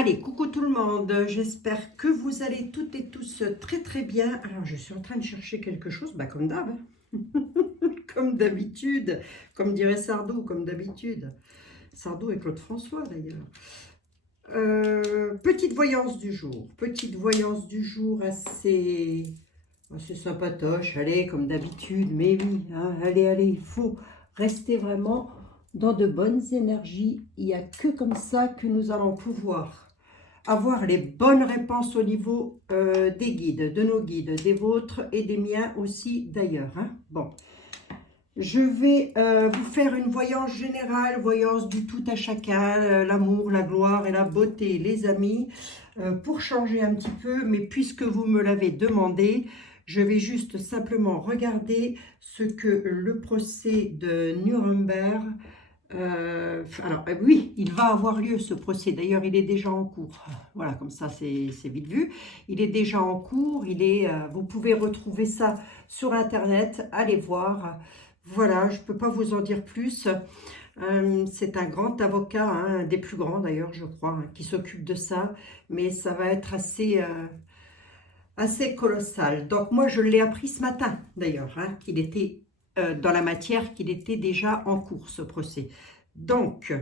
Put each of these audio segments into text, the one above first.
Allez, coucou tout le monde, j'espère que vous allez toutes et tous très très bien. Alors je suis en train de chercher quelque chose, comme d'hab, comme d'habitude, comme dirait Sardou, comme d'habitude. Sardou et Claude François d'ailleurs. Petite voyance du jour assez sympatoche, allez, comme d'habitude, mais oui, hein, allez, il faut rester vraiment dans de bonnes énergies. Il n'y a que comme ça que nous allons pouvoir avoir les bonnes réponses au niveau des guides, de nos guides, des vôtres et des miens aussi d'ailleurs. Hein. Bon, je vais vous faire une voyance générale, voyance du tout à chacun, l'amour, la gloire et la beauté, les amis, pour changer un petit peu, mais puisque vous me l'avez demandé, je vais juste simplement regarder ce que le procès de Nuremberg oui, il va avoir lieu ce procès. D'ailleurs, il est déjà en cours. Voilà, comme ça, c'est vite vu. Il est déjà en cours. Vous pouvez retrouver ça sur Internet. Allez voir. Voilà, je ne peux pas vous en dire plus. C'est un grand avocat, hein, un des plus grands d'ailleurs, je crois, hein, qui s'occupe de ça. Mais ça va être assez colossal. Donc, moi, je l'ai appris ce matin d'ailleurs, hein, qu'il était dans la matière, qu'il était déjà en cours, ce procès. Donc,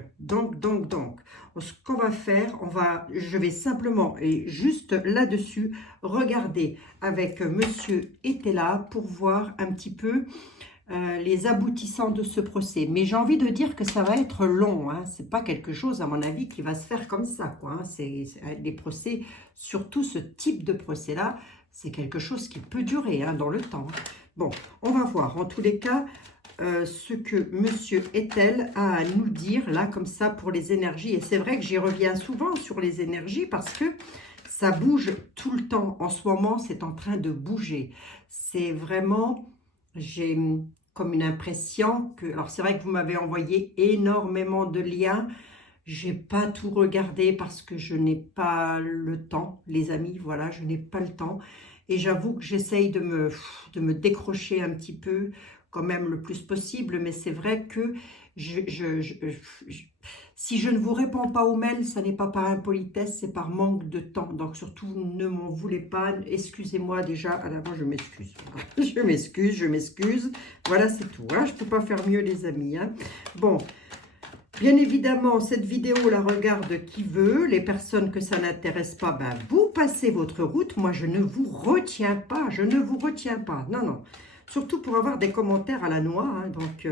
ce qu'on va faire, je vais simplement, et juste là-dessus, regarder avec Monsieur Etela pour voir un petit peu les aboutissants de ce procès. Mais j'ai envie de dire que ça va être long, hein. C'est pas quelque chose, à mon avis, qui va se faire comme ça, quoi, hein. Des procès, surtout ce type de procès-là, c'est quelque chose qui peut durer, hein, dans le temps. Bon, on va voir, en tous les cas, ce que Monsieur Etel a à nous dire, là, comme ça, pour les énergies. Et c'est vrai que j'y reviens souvent sur les énergies, parce que ça bouge tout le temps. En ce moment, c'est en train de bouger. C'est vraiment... J'ai comme une impression que... Alors, c'est vrai que vous m'avez envoyé énormément de liens. J'ai pas tout regardé parce que je n'ai pas le temps, les amis. Voilà, je n'ai pas le temps. Et j'avoue que j'essaye de me décrocher un petit peu, quand même le plus possible. Mais c'est vrai que si je ne vous réponds pas aux mails, ça n'est pas par impolitesse, c'est par manque de temps. Donc surtout, ne m'en voulez pas. Excusez-moi déjà. À l'avant, je m'excuse. Je m'excuse. Voilà, c'est tout. Hein. Je ne peux pas faire mieux, les amis. Hein. Bon. Bien évidemment, cette vidéo la regarde qui veut. Les personnes que ça n'intéresse pas, vous passez votre route. Moi, je ne vous retiens pas. Je ne vous retiens pas. Non, non. Surtout pour avoir des commentaires à la noix. Hein, donc,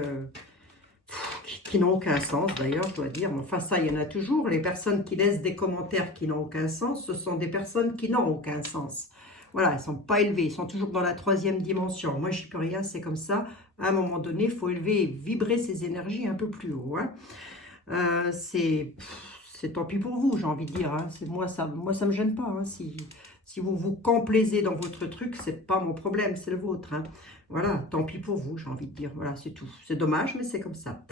qui n'ont aucun sens d'ailleurs, je dois dire. Mais enfin, ça, il y en a toujours. Les personnes qui laissent des commentaires qui n'ont aucun sens, ce sont des personnes qui n'ont aucun sens. Voilà, elles ne sont pas élevées. Ils sont toujours dans la troisième dimension. Moi, je n'y peux rien. C'est comme ça. À un moment donné, il faut élever et vibrer ces énergies un peu plus haut. Hein. C'est tant pis pour vous, j'ai envie de dire. Hein. Moi, ça me gêne pas. Hein. Si vous vous complaisez dans votre truc, c'est pas mon problème, c'est le vôtre. Hein. Voilà, tant pis pour vous, j'ai envie de dire. Voilà, c'est tout. C'est dommage, mais c'est comme ça.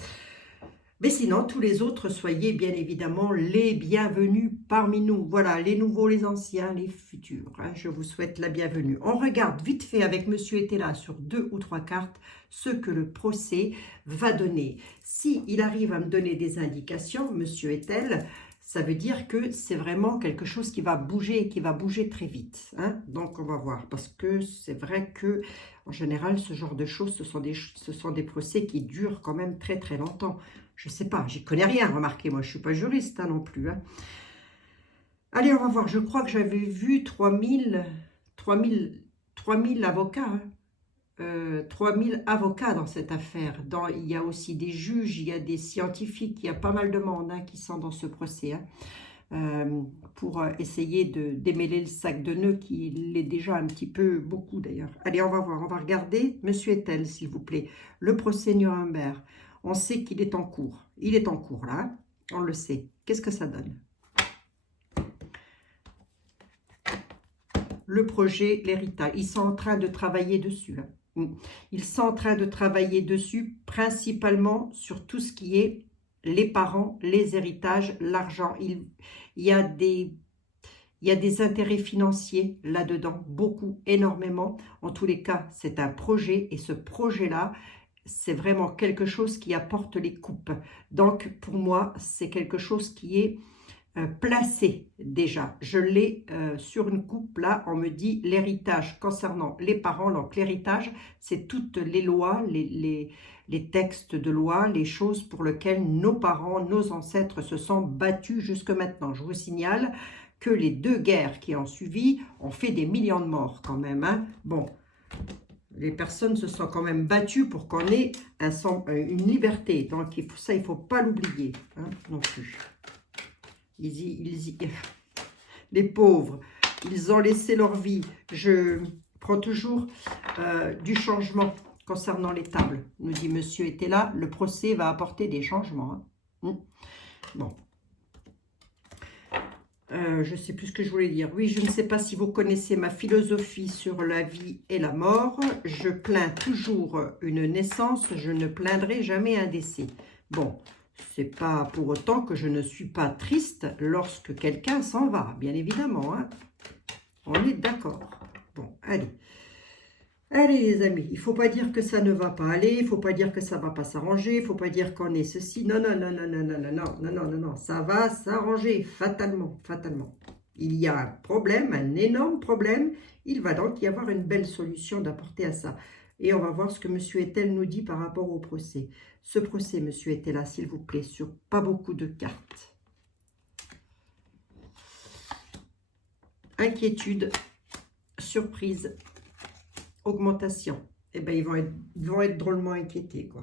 Mais sinon, tous les autres, soyez bien évidemment les bienvenus parmi nous. Voilà, les nouveaux, les anciens, les futurs. Hein, je vous souhaite la bienvenue. On regarde vite fait avec Monsieur Etela sur 2 ou 3 cartes ce que le procès va donner. Si il arrive à me donner des indications, Monsieur Etel, ça veut dire que c'est vraiment quelque chose qui va bouger et qui va bouger très vite. Hein. Donc, on va voir. Parce que c'est vrai que, en général, ce genre de choses, ce sont des procès qui durent quand même très très longtemps. Je ne sais pas, j'y connais rien, remarquez, moi je ne suis pas juriste hein, non plus. Hein. Allez, on va voir, je crois que j'avais vu 3000 avocats. Hein. 3000 avocats dans cette affaire. Il y a aussi des juges, il y a des scientifiques, il y a pas mal de monde hein, qui sont dans ce procès. Hein, pour essayer de démêler le sac de nœuds qui l'est déjà un petit peu beaucoup d'ailleurs. Allez, on va voir, on va regarder. Monsieur Etel, s'il vous plaît, le procès Nuremberg. On sait qu'il est en cours. Il est en cours là, hein. On le sait. Qu'est-ce que ça donne? Le projet, l'héritage. Ils sont en train de travailler dessus. Hein. Ils sont en train de travailler dessus, principalement sur tout ce qui est les parents, les héritages, l'argent. Il y a des intérêts financiers là-dedans, beaucoup, énormément. En tous les cas, c'est un projet et ce projet-là, c'est vraiment quelque chose qui apporte les coupes. Donc, pour moi, c'est quelque chose qui est placé déjà. Je l'ai sur une coupe, là, on me dit l'héritage concernant les parents. Donc l'héritage, c'est toutes les lois, les textes de loi, les choses pour lesquelles nos parents, nos ancêtres se sont battus jusque maintenant. Je vous signale que les 2 guerres qui ont suivi ont fait des millions de morts quand même. Hein. Bon, les personnes se sont quand même battues pour qu'on ait une liberté. Donc ça, il ne faut pas l'oublier hein, non plus. Les pauvres, ils ont laissé leur vie. Je prends toujours du changement concernant les tables. Nous dit Monsieur était là, le procès va apporter des changements. Hein. Bon. Je ne sais plus ce que je voulais dire. Oui, je ne sais pas si vous connaissez ma philosophie sur la vie et la mort. Je plains toujours une naissance, je ne plaindrai jamais un décès. Bon, c'est pas pour autant que je ne suis pas triste lorsque quelqu'un s'en va, bien évidemment. Hein. On est d'accord. Bon, allez. Allez les amis, il ne faut pas dire que ça ne va pas aller, il ne faut pas dire que ça ne va pas s'arranger, il ne faut pas dire qu'on est ceci. Non, non, non, non, non, non, non, non, non, non, non, ça va s'arranger fatalement, fatalement. Il y a un problème, un énorme problème, il va donc y avoir une belle solution d'apporter à ça. Et on va voir ce que M. Etel nous dit par rapport au procès. Ce procès, M. Etel, là, s'il vous plaît, sur pas beaucoup de cartes. Inquiétude, surprise, augmentation. Eh bien, ils vont être drôlement inquiétés, quoi.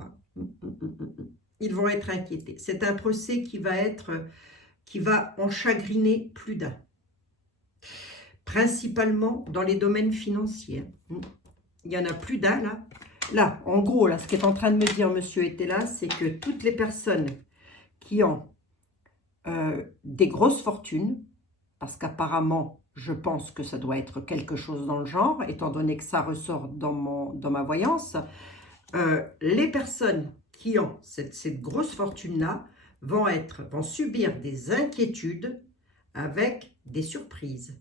Ils vont être inquiétés. C'est un procès qui va en chagriner plus d'un. Principalement dans les domaines financiers. Il y en a plus d'un, là. Là, en gros, là, ce qu'est en train de me dire Monsieur était là, c'est que toutes les personnes qui ont des grosses fortunes, parce qu'apparemment, je pense que ça doit être quelque chose dans le genre, étant donné que ça ressort dans ma voyance. Les personnes qui ont cette grosse fortune-là vont subir des inquiétudes avec des surprises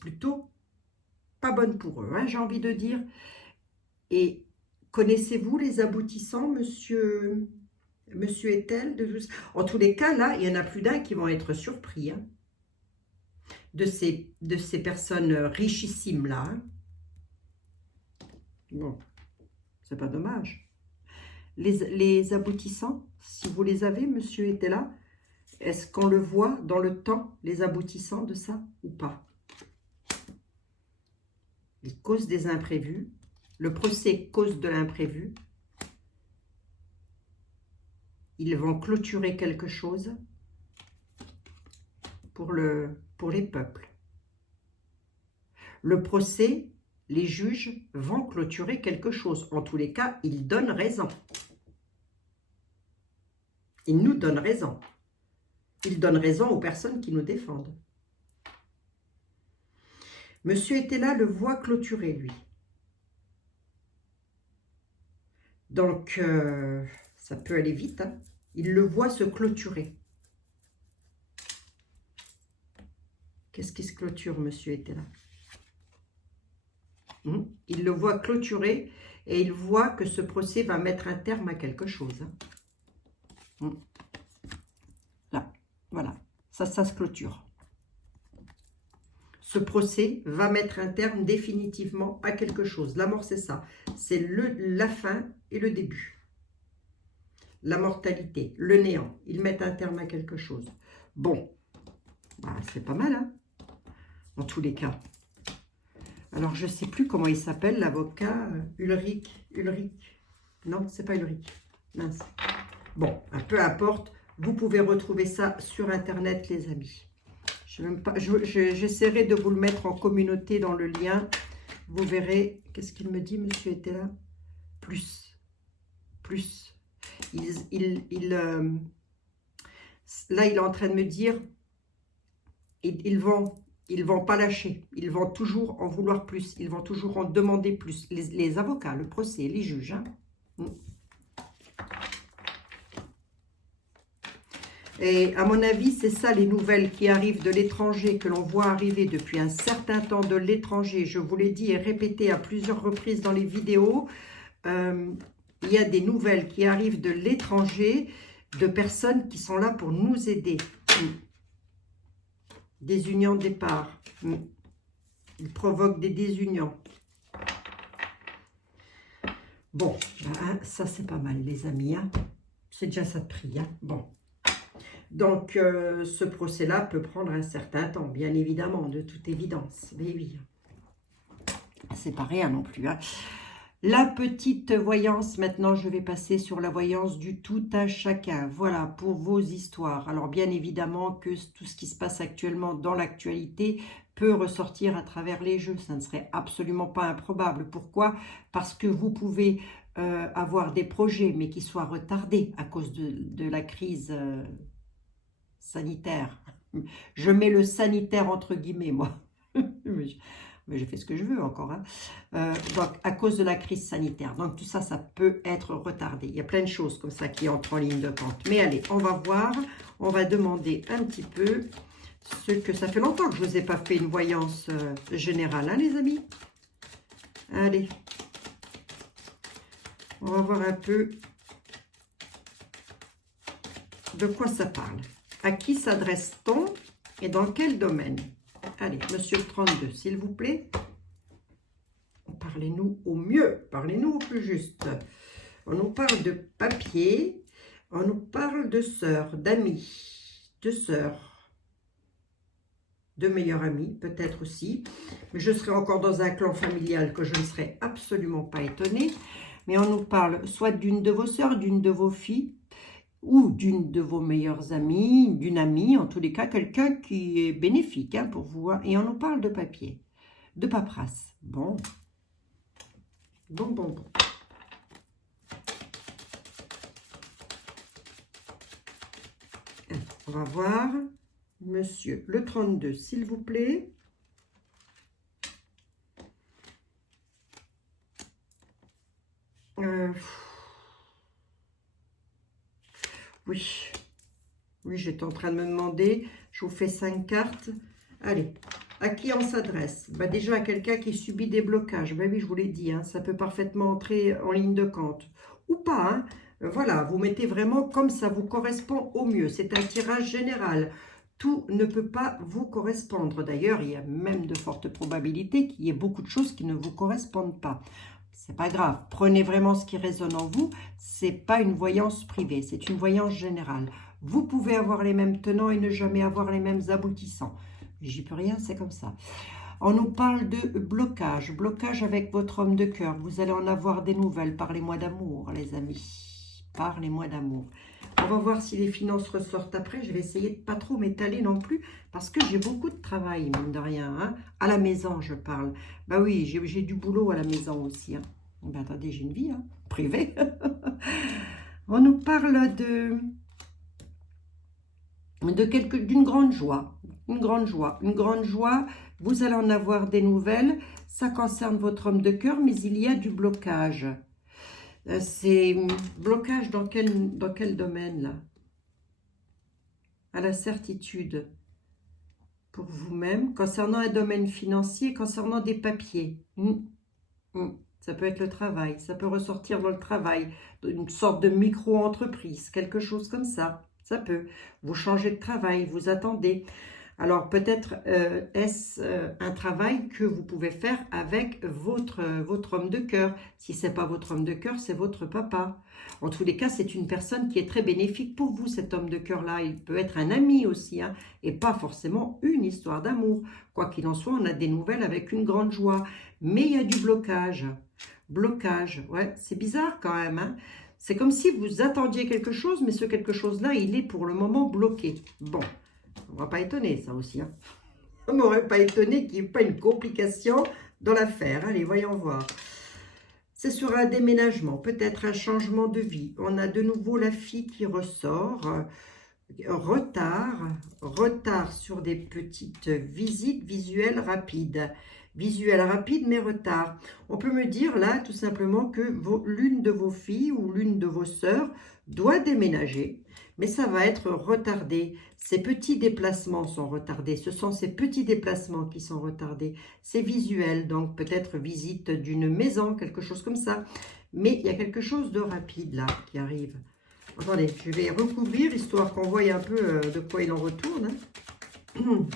plutôt pas bonnes pour eux, hein, j'ai envie de dire. Et connaissez-vous les aboutissants, Monsieur Etel en tous les cas, là, il y en a plus d'un qui vont être surpris, hein. De ces personnes richissimes là. Hein. Bon, c'est pas dommage. Les aboutissants, si vous les avez, Monsieur était là, est-ce qu'on le voit dans le temps, les aboutissants de ça ou pas? Il cause des imprévus. Le procès cause de l'imprévu. Ils vont clôturer quelque chose pour les peuples. Le procès, les juges vont clôturer quelque chose. En tous les cas, ils donnent raison. Ils nous donnent raison. Ils donnent raison aux personnes qui nous défendent. Monsieur était là, le voit clôturer, lui. Donc, ça peut aller vite. Hein. Il le voit se clôturer. Qu'est-ce qui se clôture, Monsieur était là? Il le voit clôturer et il voit que ce procès va mettre un terme à quelque chose. Hein. Là, voilà, ça se clôture. Ce procès va mettre un terme définitivement à quelque chose. La mort, c'est ça. C'est la fin et le début. La mortalité, le néant. Ils mettent un terme à quelque chose. Bon, bah, c'est pas mal, hein, en tous les cas. Alors, je ne sais plus comment il s'appelle, l'avocat Ulrich. Non, c'est pas Ulrich. Mince. Bon, peu importe. Vous pouvez retrouver ça sur Internet, les amis. J'essaierai de vous le mettre en communauté dans le lien. Vous verrez. Qu'est-ce qu'il me dit, Monsieur était là? Plus. Là, il est en train de me dire, ils vont pas lâcher. Ils vont toujours en vouloir plus. Ils vont toujours en demander plus. Les avocats, le procès, les juges. Hein. Et à mon avis, c'est ça les nouvelles qui arrivent de l'étranger, que l'on voit arriver depuis un certain temps de l'étranger. Je vous l'ai dit et répété à plusieurs reprises dans les vidéos. Il y a des nouvelles qui arrivent de l'étranger, de personnes qui sont là pour nous aider. Désunion de départ. Il provoque des désunions. Bon, ben, ça c'est pas mal les amis. Hein. C'est déjà ça de prix. Hein. Bon. Donc, ce procès-là peut prendre un certain temps, bien évidemment, de toute évidence. Mais oui, c'est pas rien non plus. Hein. La petite voyance, maintenant je vais passer sur la voyance du tout à chacun. Voilà, pour vos histoires. Alors bien évidemment que tout ce qui se passe actuellement dans l'actualité peut ressortir à travers les jeux. Ça ne serait absolument pas improbable. Pourquoi? Parce que vous pouvez avoir des projets, mais qui soient retardés à cause de la crise sanitaire. Je mets le sanitaire entre guillemets, moi. Mais je fais ce que je veux encore. Hein. Donc, à cause de la crise sanitaire. Donc, tout ça, ça peut être retardé. Il y a plein de choses comme ça qui entrent en ligne de compte. Mais allez, on va voir. On va demander un petit peu ce que... Ça fait longtemps que je ne vous ai pas fait une voyance générale, hein, les amis? Allez. On va voir un peu de quoi ça parle. À qui s'adresse-t-on et dans quel domaine? Allez, monsieur le 32, s'il vous plaît. Parlez-nous au mieux, parlez-nous au plus juste. On nous parle de papier, on nous parle de sœurs, d'amis, de sœurs, de meilleurs amis, peut-être aussi. Mais je serai encore dans un clan familial que je ne serais absolument pas étonnée. Mais on nous parle soit d'une de vos sœurs, d'une de vos filles, ou d'une de vos meilleures amies, d'une amie, en tous les cas, quelqu'un qui est bénéfique hein, pour vous. Hein. Et on nous parle de papier, de paperasse. Bon. Bon. On va voir. Monsieur le 32, s'il vous plaît. Oui, j'étais en train de me demander. Je vous fais 5 cartes. Allez, à qui on s'adresse? Bah, déjà à quelqu'un qui subit des blocages. Bah oui, je vous l'ai dit, hein, ça peut parfaitement entrer en ligne de compte. Ou pas, hein. Voilà, vous mettez vraiment comme ça vous correspond au mieux. C'est un tirage général. Tout ne peut pas vous correspondre. D'ailleurs, il y a même de fortes probabilités qu'il y ait beaucoup de choses qui ne vous correspondent pas. C'est pas grave. Prenez vraiment ce qui résonne en vous. C'est pas une voyance privée, c'est une voyance générale. Vous pouvez avoir les mêmes tenants et ne jamais avoir les mêmes aboutissants. J'y peux rien, c'est comme ça. On nous parle de blocage. Blocage avec votre homme de cœur. Vous allez en avoir des nouvelles. Parlez-moi d'amour, les amis. Parlez-moi d'amour. On va voir si les finances ressortent après. Je vais essayer de pas trop m'étaler non plus parce que j'ai beaucoup de travail, mine de rien. Hein. À la maison, je parle. Bah oui, j'ai du boulot à la maison aussi. Hein. Ben, attendez, j'ai une vie hein, privée. On nous parle d'une grande joie. Une grande joie. Une grande joie. Vous allez en avoir des nouvelles. Ça concerne votre homme de cœur, mais il y a du blocage. C'est blocage dans quel domaine là? À la certitude pour vous-même, concernant un domaine financier, concernant des papiers. Ça peut être le travail, ça peut ressortir dans le travail, une sorte de micro-entreprise, quelque chose comme ça. Ça peut. Vous changez de travail, vous attendez. Alors peut-être est-ce un travail que vous pouvez faire avec votre homme de cœur. Si ce n'est pas votre homme de cœur, c'est votre papa. En tous les cas, c'est une personne qui est très bénéfique pour vous, cet homme de cœur-là. Il peut être un ami aussi, hein, et pas forcément une histoire d'amour. Quoi qu'il en soit, on a des nouvelles avec une grande joie. Mais il y a du blocage. Blocage, ouais, c'est bizarre quand même. Hein. C'est comme si vous attendiez quelque chose, mais ce quelque chose-là, il est pour le moment bloqué. Bon. On ne va pas étonner, ça aussi. Hein. On ne m'aurait pas étonné qu'il n'y ait pas une complication dans l'affaire. Allez, voyons voir. C'est sur un déménagement, peut-être un changement de vie. On a de nouveau la fille qui ressort. Retard sur des petites visites visuelles rapides. Visuel rapide, mais retard. On peut me dire là, tout simplement, que l'une de vos filles ou l'une de vos sœurs doit déménager, mais ça va être retardé. Ces petits déplacements sont retardés. Ce sont ces petits déplacements qui sont retardés. C'est visuel, donc peut-être visite d'une maison, quelque chose comme ça. Mais il y a quelque chose de rapide là qui arrive. Attendez, je vais recouvrir, histoire qu'on voie un peu de quoi il en retourne. Hein.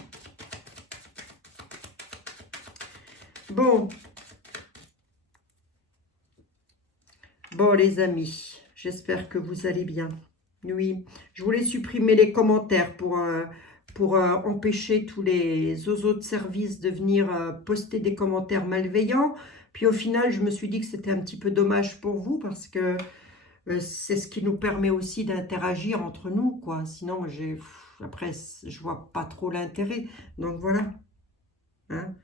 Bon. Bon, les amis, j'espère que vous allez bien. Oui, je voulais supprimer les commentaires pour empêcher tous les autres services de venir poster des commentaires malveillants. Puis au final, je me suis dit que c'était un petit peu dommage pour vous parce que c'est ce qui nous permet aussi d'interagir entre nous, quoi. Sinon, après, je vois pas trop l'intérêt. Donc voilà. Hein.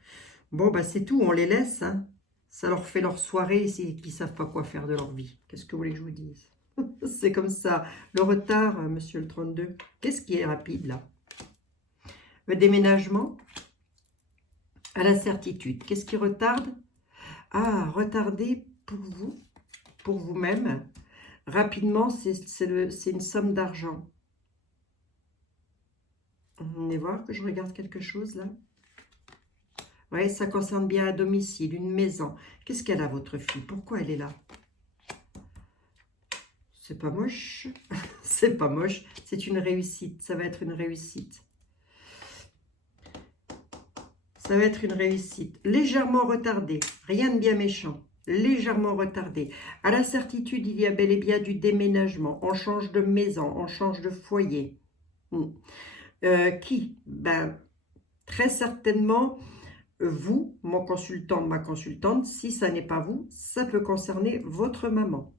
Bon, bah c'est tout, on les laisse. Hein. Ça leur fait leur soirée, c'est qu'ils ne savent pas quoi faire de leur vie. Qu'est-ce que vous voulez que je vous dise? C'est comme ça. Le retard, monsieur le 32. Qu'est-ce qui est rapide, là? Le déménagement à l'incertitude. Qu'est-ce qui retarde? Ah, retarder pour vous, pour vous-même. Rapidement, c'est une somme d'argent. On va voir que je regarde quelque chose, là. Oui, ça concerne bien un domicile, une maison. Qu'est-ce qu'elle a, votre fille? Pourquoi elle est là? C'est pas moche. C'est pas moche. C'est une réussite. Ça va être une réussite. Ça va être une réussite. Légèrement retardée. Rien de bien méchant. Légèrement retardée. À la certitude, il y a bel et bien du déménagement. On change de maison. On change de foyer. Qui? Ben, très certainement... Vous, mon consultant, ma consultante, si ça n'est pas vous, ça peut concerner votre maman.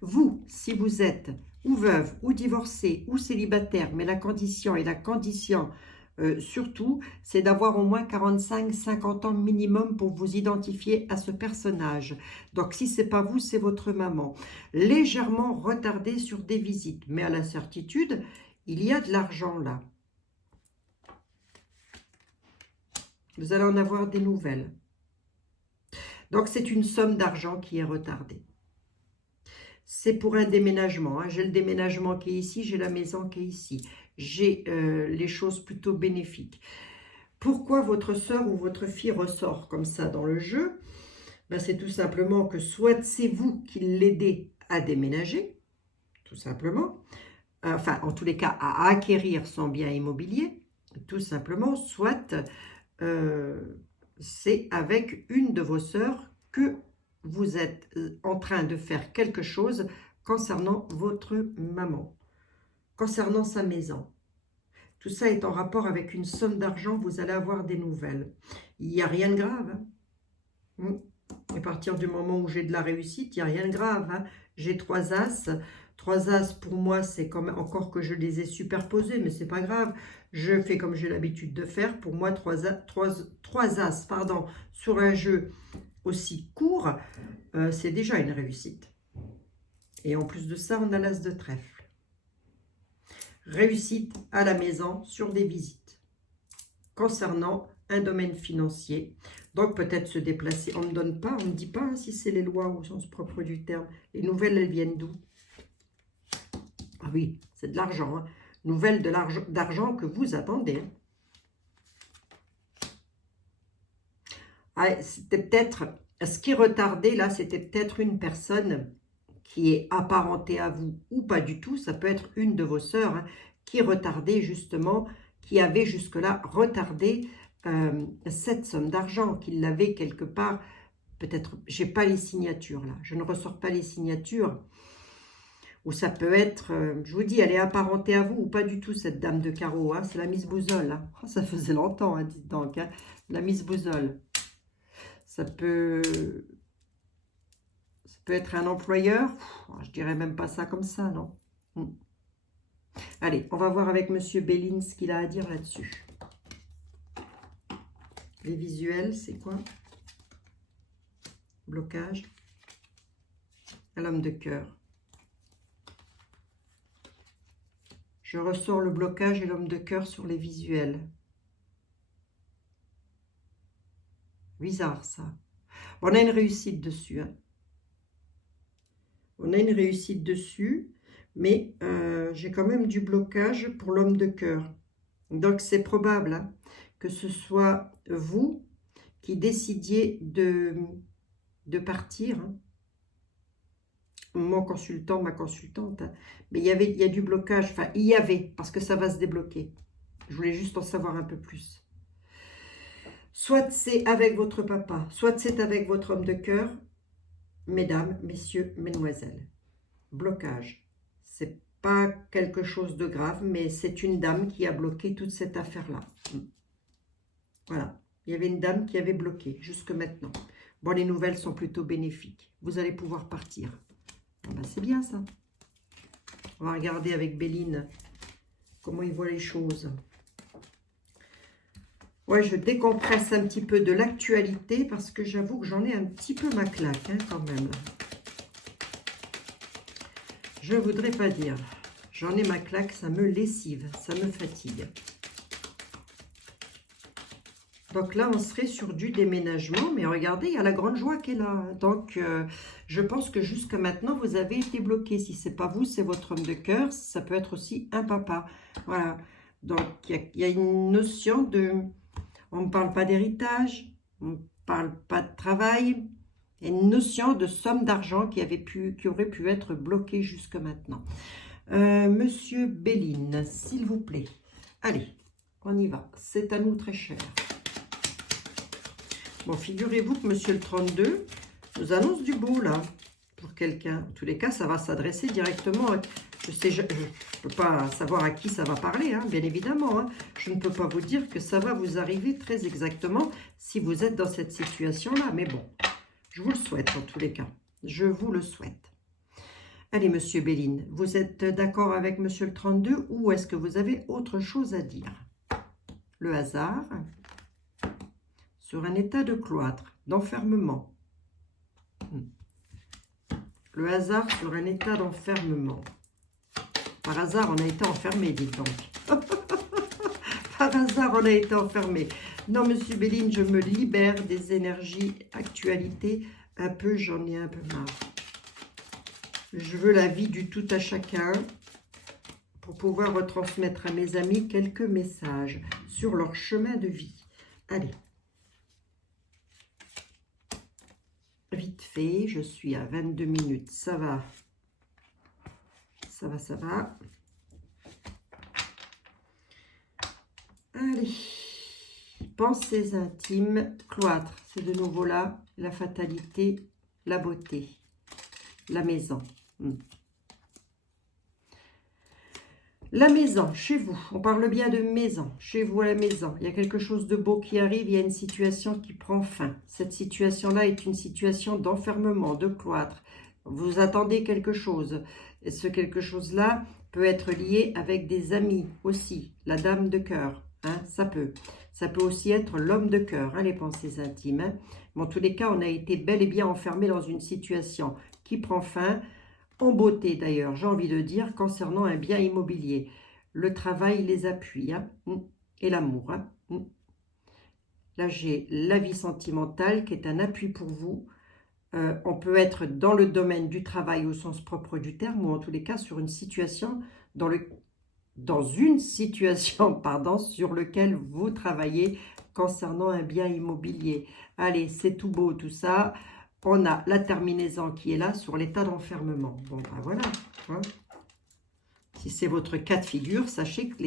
Vous, si vous êtes ou veuve, ou divorcée, ou célibataire, mais la condition surtout, c'est d'avoir au moins 45-50 ans minimum pour vous identifier à ce personnage. Donc, si ce n'est pas vous, c'est votre maman. Légèrement retardé sur des visites, mais à la certitude, il y a de l'argent là. Vous allez en avoir des nouvelles. Donc, c'est une somme d'argent qui est retardée. C'est pour un déménagement. Hein. J'ai le déménagement qui est ici, j'ai la maison qui est ici. J'ai les choses plutôt bénéfiques. Pourquoi votre soeur ou votre fille ressort comme ça dans le jeu? Ben, c'est tout simplement que soit c'est vous qui l'aidez à déménager, tout simplement. Enfin, en tous les cas, à acquérir son bien immobilier, tout simplement, soit... c'est avec une de vos sœurs que vous êtes en train de faire quelque chose concernant votre maman, concernant sa maison. Tout ça est en rapport avec une somme d'argent, vous allez avoir des nouvelles. Il n'y a rien de grave. Hein. À partir du moment où j'ai de la réussite, il n'y a rien de grave. Hein. J'ai 3 as. 3 as, pour moi, c'est quand même encore que je les ai superposés, mais c'est pas grave. Je fais comme j'ai l'habitude de faire. Pour moi, 3 as, pardon, sur un jeu aussi court, c'est déjà une réussite. Et en plus de ça, on a l'as de trèfle. Réussite à la maison sur des visites. Concernant un domaine financier. Donc, peut-être se déplacer. On ne me donne pas, on ne me dit pas hein, si c'est les lois au sens propre du terme. Les nouvelles, elles viennent d'où? Ah oui, c'est de l'argent. Hein. Nouvelles d'argent que vous attendez. Hein. Ah, c'était peut-être, ce qui retardait là, c'était peut-être une personne qui est apparentée à vous ou pas du tout. Ça peut être une de vos sœurs hein, qui retardait justement, qui avait jusque-là retardé cette somme d'argent, qu'il l'avait quelque part. Peut-être, j'ai pas les signatures là, je ne ressors pas les signatures. Ou ça peut être, je vous dis, elle est apparentée à vous ou pas du tout, cette dame de carreau. Hein, c'est la Miss Bouzole. Hein. Oh, ça faisait longtemps, hein, dites donc. Hein, la Miss Bouzole. Ça peut être un employeur. Je dirais même pas ça comme ça, non. Allez, on va voir avec Monsieur Bellin ce qu'il a à dire là-dessus. Les visuels, c'est quoi? Blocage. À l'homme de cœur. Je ressors le blocage et l'homme de cœur sur les visuels. Bizarre, ça. On a une réussite dessus. Hein. On a une réussite dessus, mais j'ai quand même du blocage pour l'homme de cœur. Donc, c'est probable hein, que ce soit vous qui décidiez de partir. Hein. Mon consultant, ma consultante. Hein. Mais il y a du blocage. Enfin, il y avait, parce que ça va se débloquer. Je voulais juste en savoir un peu plus. Soit c'est avec votre papa, soit c'est avec votre homme de cœur, mesdames, messieurs, mesdemoiselles. Blocage. C'est pas quelque chose de grave, mais c'est une dame qui a bloqué toute cette affaire-là. Voilà. Il y avait une dame qui avait bloqué jusque maintenant. Bon, les nouvelles sont plutôt bénéfiques. Vous allez pouvoir partir. Ah ben, c'est bien ça. On va regarder avec Béline comment il voit les choses. Ouais, je décompresse un petit peu de l'actualité parce que j'avoue que j'en ai un petit peu ma claque hein, quand même. Je voudrais pas dire. J'en ai ma claque, ça me lessive, ça me fatigue. Donc là, on serait sur du déménagement, mais regardez, il y a la grande joie qui est là. Donc, je pense que jusqu'à maintenant, vous avez été bloqué. Si ce n'est pas vous, c'est votre homme de cœur. Ça peut être aussi un papa. Voilà. Donc, il y a une notion de... On ne parle pas d'héritage, on ne parle pas de travail. Il y a une notion de somme d'argent qui aurait pu être bloquée jusque maintenant. Monsieur Béline, s'il vous plaît. Allez, on y va. C'est à nous très cher. Bon, figurez-vous que Monsieur le 32 nous annonce du beau, là, pour quelqu'un. En tous les cas, ça va s'adresser directement. Je ne peux pas savoir à qui ça va parler, hein, bien évidemment. Hein. Je ne peux pas vous dire que ça va vous arriver très exactement si vous êtes dans cette situation-là. Mais bon, je vous le souhaite en tous les cas. Je vous le souhaite. Allez, Monsieur Béline, vous êtes d'accord avec Monsieur le 32 ou est-ce que vous avez autre chose à dire? Le hasard... sur un état de cloître, d'enfermement. Le hasard sur un état d'enfermement. Par hasard, on a été enfermé, dites donc. Par hasard, on a été enfermé. Non, Monsieur Béline, je me libère des énergies actualité. Un peu, j'en ai un peu marre. Je veux la vie du tout à chacun pour pouvoir retransmettre à mes amis quelques messages sur leur chemin de vie. Allez. Vite fait, je suis à 22 minutes, ça va, ça va, ça va. Allez, pensées intimes, cloître, c'est de nouveau là, la fatalité, la beauté, la maison. La maison, chez vous, on parle bien de maison, chez vous à la maison, il y a quelque chose de beau qui arrive, il y a une situation qui prend fin. Cette situation-là est une situation d'enfermement, de cloître. Vous attendez quelque chose, et ce quelque chose-là peut être lié avec des amis aussi, la dame de cœur, hein, ça peut. Ça peut aussi être l'homme de cœur, hein, les pensées intimes. Hein. Mais en tous les cas, on a été bel et bien enfermé dans une situation qui prend fin, en beauté d'ailleurs, j'ai envie de dire, concernant un bien immobilier. Le travail les appuie, hein, et l'amour. Hein. Là, j'ai la vie sentimentale qui est un appui pour vous. On peut être dans le domaine du travail au sens propre du terme, ou en tous les cas sur une situation, dans une situation pardon, sur laquelle vous travaillez concernant un bien immobilier. Allez, c'est tout beau tout ça. On a la terminaison qui est là sur l'état d'enfermement. Bon, ben voilà. Hein. Si c'est votre cas de figure, sachez que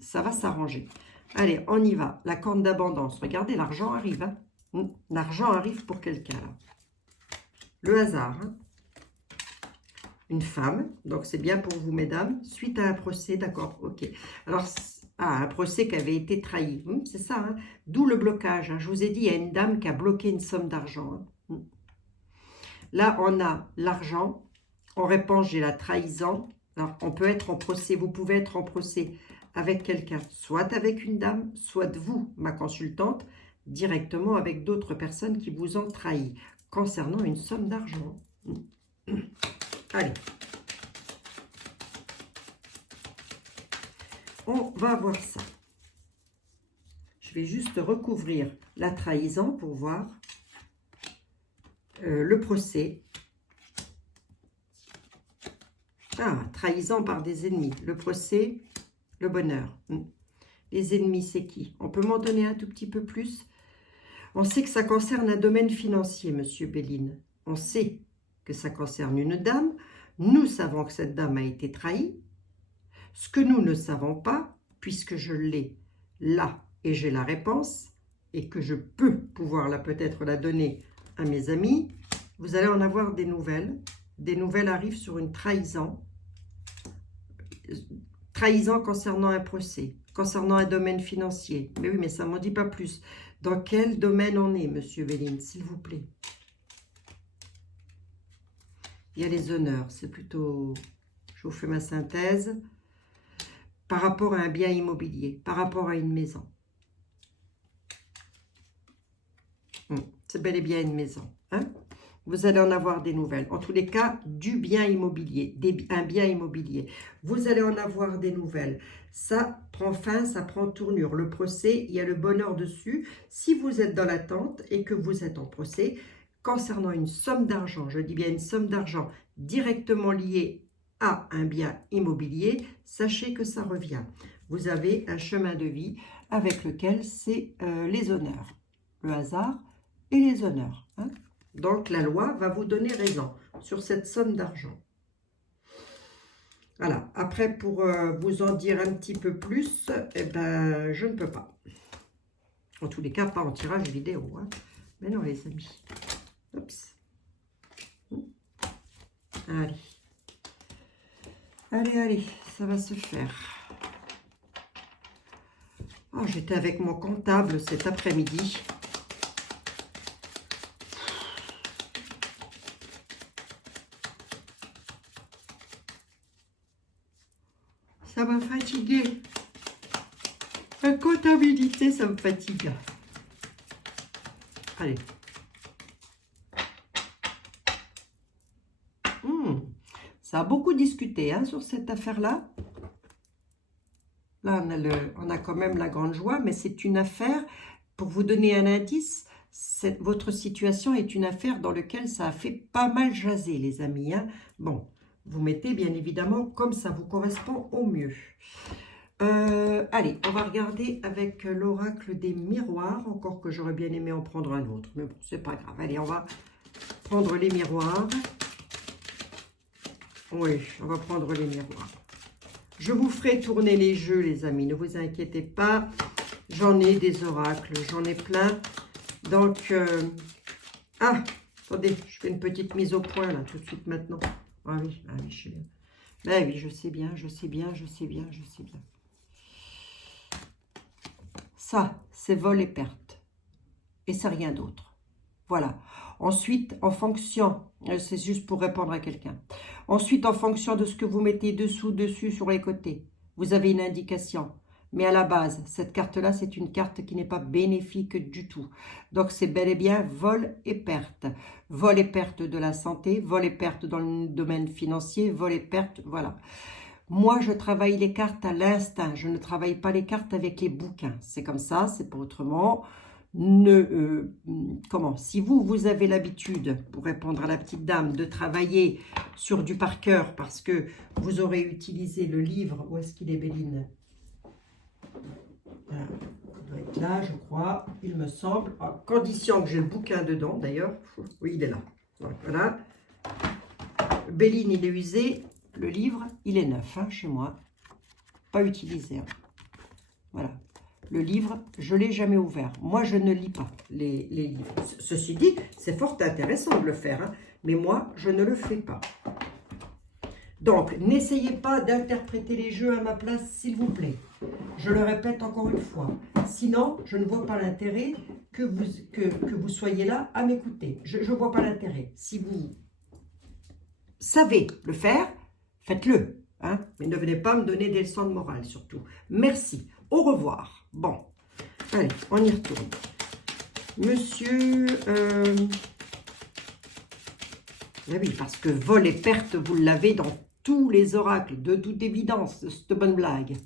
ça va s'arranger. Allez, on y va. La corne d'abondance. Regardez, l'argent arrive. Hein. L'argent arrive pour quelqu'un. Le hasard. Hein. Une femme. Donc, c'est bien pour vous, mesdames. Suite à un procès, d'accord. Ok. Alors, un procès qui avait été trahi. C'est ça. Hein. D'où le blocage. Hein. Je vous ai dit, il y a une dame qui a bloqué une somme d'argent. Hein. Là, on a l'argent. En réponse, j'ai la trahison. Alors, on peut être en procès. Vous pouvez être en procès avec quelqu'un, soit avec une dame, soit vous, ma consultante, directement avec d'autres personnes qui vous ont trahi concernant une somme d'argent. Allez. On va voir ça. Je vais juste recouvrir la trahison pour voir le procès. Ah, trahison par des ennemis. Le procès, le bonheur. Les ennemis, c'est qui? On peut m'en donner un tout petit peu plus? On sait que ça concerne un domaine financier, Monsieur Béline. On sait que ça concerne une dame. Nous savons que cette dame a été trahie. Ce que nous ne savons pas, puisque je l'ai là et j'ai la réponse, et que je peux peut-être la donner à mes amis, vous allez en avoir des nouvelles. Des nouvelles arrivent sur une trahison. Trahison concernant un procès, concernant un domaine financier. Mais oui, mais ça ne m'en dit pas plus. Dans quel domaine on est, monsieur Béline, s'il vous plaît? Il y a les honneurs, c'est plutôt... Je vous fais ma synthèse. Par rapport à un bien immobilier, par rapport à une maison. C'est bel et bien une maison. Hein? Vous allez en avoir des nouvelles. En tous les cas, du bien immobilier, un bien immobilier. Vous allez en avoir des nouvelles. Ça prend fin, ça prend tournure. Le procès, il y a le bonheur dessus. Si vous êtes dans l'attente et que vous êtes en procès, concernant une somme d'argent, je dis bien une somme d'argent directement liée à un bien immobilier, sachez que ça revient. Vous avez un chemin de vie avec lequel c'est les honneurs. Le hasard et les honneurs. Hein? Donc, la loi va vous donner raison sur cette somme d'argent. Voilà. Après, pour vous en dire un petit peu plus, eh ben, je ne peux pas. En tous les cas, pas en tirage vidéo. Hein. Mais non, les amis. Oups. Allez. Allez, allez, ça va se faire. Oh, j'étais avec mon comptable cet après-midi. Ça m'a fatigué. La comptabilité, ça me fatigue. Allez. Ça a beaucoup discuté hein, sur cette affaire-là. Là, on a quand même la grande joie, mais c'est une affaire, pour vous donner un indice, votre situation est une affaire dans laquelle ça a fait pas mal jaser, les amis. Hein. Bon, vous mettez bien évidemment comme ça vous correspond au mieux. Allez, on va regarder avec l'oracle des miroirs, encore que j'aurais bien aimé en prendre un autre, mais bon, c'est pas grave. Allez, on va prendre les miroirs. Oui, on va prendre les miroirs. Je vous ferai tourner les jeux, les amis. Ne vous inquiétez pas. J'en ai des oracles. J'en ai plein. Donc, ah, attendez. Je fais une petite mise au point, là, tout de suite, maintenant. Ah oui, je sais bien. Ben oui, je sais bien, je sais bien, je sais bien, je sais bien. Ça, c'est vol et perte. Et c'est rien d'autre. Voilà. Ensuite, en fonction, c'est juste pour répondre à quelqu'un. Ensuite, en fonction de ce que vous mettez dessous, dessus, sur les côtés, vous avez une indication. Mais à la base, cette carte-là, c'est une carte qui n'est pas bénéfique du tout. Donc, c'est bel et bien vol et perte. Vol et perte de la santé, vol et perte dans le domaine financier, vol et perte, voilà. Moi, je travaille les cartes à l'instinct. Je ne travaille pas les cartes avec les bouquins. C'est comme ça, c'est pas autrement. Si vous avez l'habitude, pour répondre à la petite dame, de travailler sur du par cœur parce que vous aurez utilisé le livre, où est-ce qu'il est, Béline? Voilà. Il doit être là, je crois, il me semble, à condition que j'ai le bouquin dedans, d'ailleurs. Oui, il est là. Voilà. Béline, il est usé, le livre, il est neuf, hein, chez moi. Pas utilisé. Hein. Voilà. Le livre, je ne l'ai jamais ouvert. Moi, je ne lis pas les livres. Ceci dit, c'est fort intéressant de le faire, hein, mais moi, je ne le fais pas. Donc, n'essayez pas d'interpréter les jeux à ma place, s'il vous plaît. Je le répète encore une fois. Sinon, je ne vois pas l'intérêt que vous soyez là à m'écouter. Je ne vois pas l'intérêt. Si vous savez le faire, faites-le. Hein, mais ne venez pas me donner des leçons de morale, surtout. Merci. Au revoir. Bon, allez, on y retourne. Monsieur... Ah oui, parce que vol et perte, vous l'avez dans tous les oracles, de toute évidence, cette bonne blague.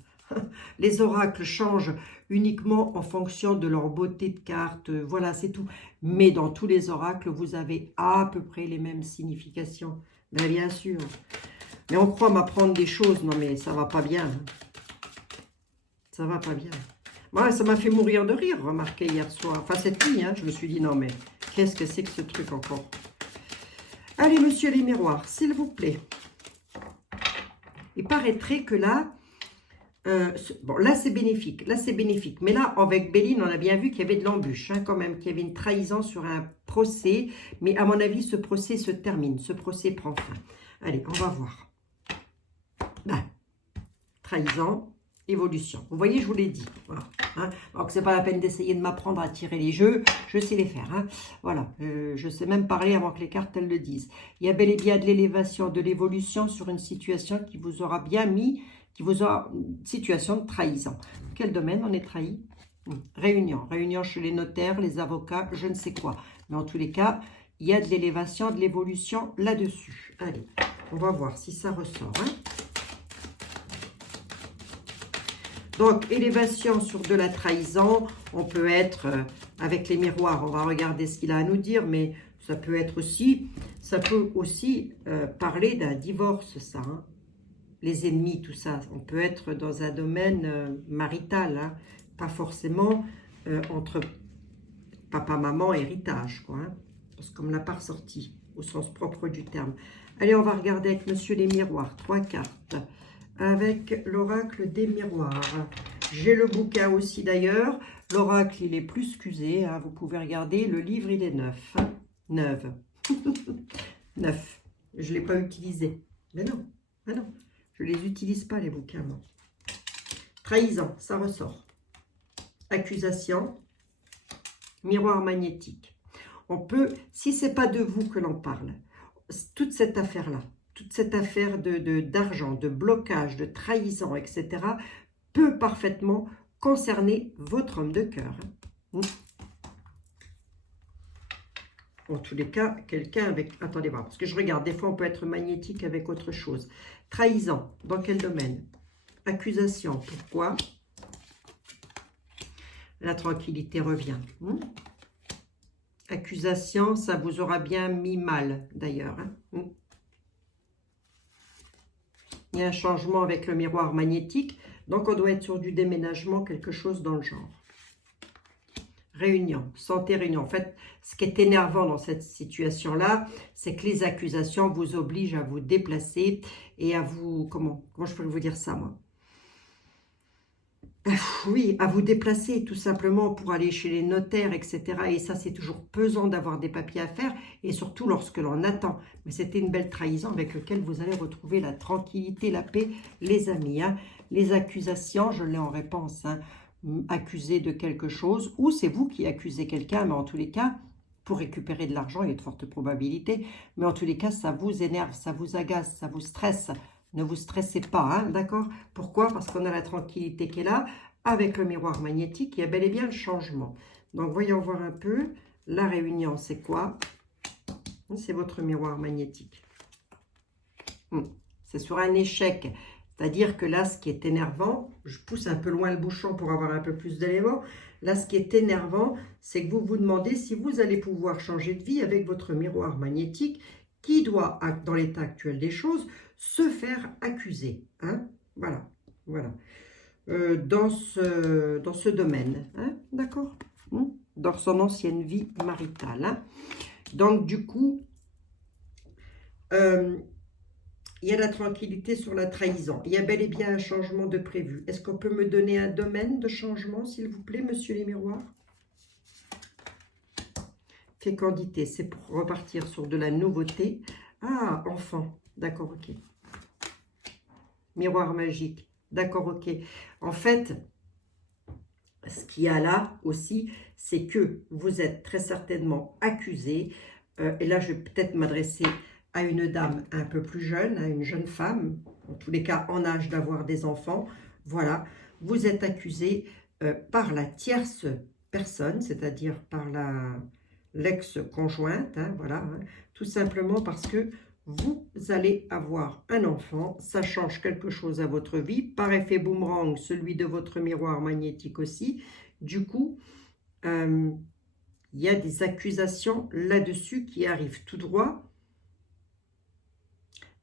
Les oracles changent uniquement en fonction de leur beauté de carte, voilà, c'est tout. Mais dans tous les oracles, vous avez à peu près les mêmes significations. Ben, bien sûr. Mais on croit m'apprendre des choses, non mais ça va pas bien. Ça va pas bien. Moi, ça m'a fait mourir de rire, remarquez, hier soir. Enfin, cette nuit, hein, je me suis dit, non mais, qu'est-ce que c'est que ce truc encore? Allez, monsieur les miroirs, s'il vous plaît. Il paraîtrait que là, Bon, là c'est bénéfique, là c'est bénéfique. Mais là, avec Béline, on a bien vu qu'il y avait de l'embûche, hein, quand même, qu'il y avait une trahison sur un procès. Mais à mon avis, ce procès se termine, ce procès prend fin. Allez, on va voir. Ben, trahison, évolution. Vous voyez, je vous l'ai dit. Voilà, hein. Donc, c'est pas la peine d'essayer de m'apprendre à tirer les jeux. Je sais les faire. Hein. Voilà. Je sais même parler avant que les cartes, elles le disent. Il y a bel et bien de l'élévation, de l'évolution sur une situation qui vous aura bien mis, qui vous aura une situation de trahison. Quel domaine on est trahi? Réunion. Réunion chez les notaires, les avocats, je ne sais quoi. Mais en tous les cas, il y a de l'élévation, de l'évolution là-dessus. Allez, on va voir si ça ressort. Hein. Donc, élévation sur de la trahison, on peut être avec les miroirs, on va regarder ce qu'il a à nous dire, mais ça peut être aussi, parler d'un divorce, ça. Hein. Les ennemis, tout ça, on peut être dans un domaine marital, hein, pas forcément entre papa, maman, héritage, quoi. Hein, parce qu'on ne me l'a pas ressorti, au sens propre du terme. Allez, on va regarder avec Monsieur les Miroirs, 3 cartes. Avec l'oracle des miroirs. J'ai le bouquin aussi d'ailleurs. L'oracle, il est plus qu'usé. Hein. Vous pouvez regarder. Le livre, il est neuf. Hein. Neuf. Neuf. Je ne l'ai pas utilisé. Mais non. Mais non. Je ne les utilise pas, les bouquins. Non. Trahison, ça ressort. Accusation. Miroir magnétique. On peut, si ce n'est pas de vous que l'on parle, toute cette affaire-là, toute cette affaire d'argent, de blocage, de trahison, etc., peut parfaitement concerner votre homme de cœur. En tous les cas, quelqu'un avec... Attendez voir, parce que je regarde, des fois on peut être magnétique avec autre chose. Trahison, dans quel domaine? Accusation, pourquoi? La tranquillité revient. Accusation, ça vous aura bien mis mal, d'ailleurs. Hein. Il y a un changement avec le miroir magnétique. Donc, on doit être sur du déménagement, quelque chose dans le genre. Réunion, santé, réunion. En fait, ce qui est énervant dans cette situation-là, c'est que les accusations vous obligent à vous déplacer et à vous... Comment je peux vous dire ça, moi? Oui, à vous déplacer tout simplement pour aller chez les notaires, etc. Et ça, c'est toujours pesant d'avoir des papiers à faire, et surtout lorsque l'on attend. Mais c'était une belle trahison avec laquelle vous allez retrouver la tranquillité, la paix, les amis. Hein. Les accusations, je l'ai en réponse, hein, accusé de quelque chose, ou c'est vous qui accusez quelqu'un, mais en tous les cas, pour récupérer de l'argent, il y a de fortes probabilités, mais en tous les cas, ça vous énerve, ça vous agace, ça vous stresse. Ne vous stressez pas, hein, d'accord? Pourquoi? Parce qu'on a la tranquillité qui est là. Avec le miroir magnétique, il y a bel et bien le changement. Donc, voyons voir un peu. La réunion, c'est quoi? C'est votre miroir magnétique. C'est sur un échec. C'est-à-dire que là, ce qui est énervant, je pousse un peu loin le bouchon pour avoir un peu plus d'éléments. Là, ce qui est énervant, c'est que vous vous demandez si vous allez pouvoir changer de vie avec votre miroir magnétique qui doit, dans l'état actuel des choses, se faire accuser. Hein? Voilà, voilà. Dans ce domaine. Hein? D'accord? Dans son ancienne vie maritale. Hein? Donc, du coup, il y a la tranquillité sur la trahison. Il y a bel et bien un changement de prévu. Est-ce qu'on peut me donner un domaine de changement, s'il vous plaît, monsieur les miroirs? Fécondité, c'est pour repartir sur de la nouveauté. Ah, enfant. D'accord, ok. Miroir magique. D'accord, ok. En fait, ce qu'il y a là aussi, c'est que vous êtes très certainement accusé. Et là, je vais peut-être m'adresser à une dame un peu plus jeune, à une jeune femme, en tous les cas en âge d'avoir des enfants. Voilà, vous êtes accusé par la tierce personne, c'est-à-dire par l'ex-conjointe, hein, voilà, hein, tout simplement parce que vous allez avoir un enfant, ça change quelque chose à votre vie, par effet boomerang, celui de votre miroir magnétique aussi. Du coup, il y a des accusations là-dessus qui arrivent tout droit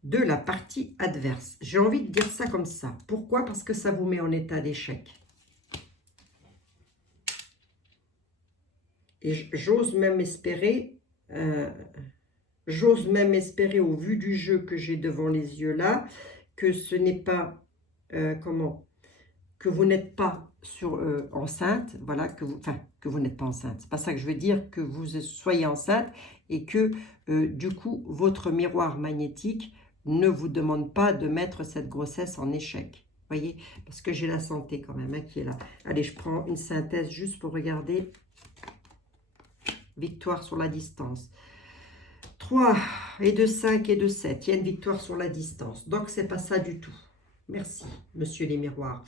de la partie adverse. J'ai envie de dire ça comme ça. Pourquoi? Parce que ça vous met en état d'échec. Et j'ose même espérer... J'ose même espérer, au vu du jeu que j'ai devant les yeux là, que ce n'est pas, que vous n'êtes pas enceinte, voilà, que vous n'êtes pas enceinte. C'est pas ça que je veux dire, que vous soyez enceinte et que du coup, votre miroir magnétique ne vous demande pas de mettre cette grossesse en échec. Voyez, parce que j'ai la santé quand même hein, qui est là. Allez, je prends une synthèse juste pour regarder. Victoire sur la distance. 3 et 2, 5 et 2, 7. Il y a une victoire sur la distance. Donc, c'est pas ça du tout. Merci, monsieur les miroirs.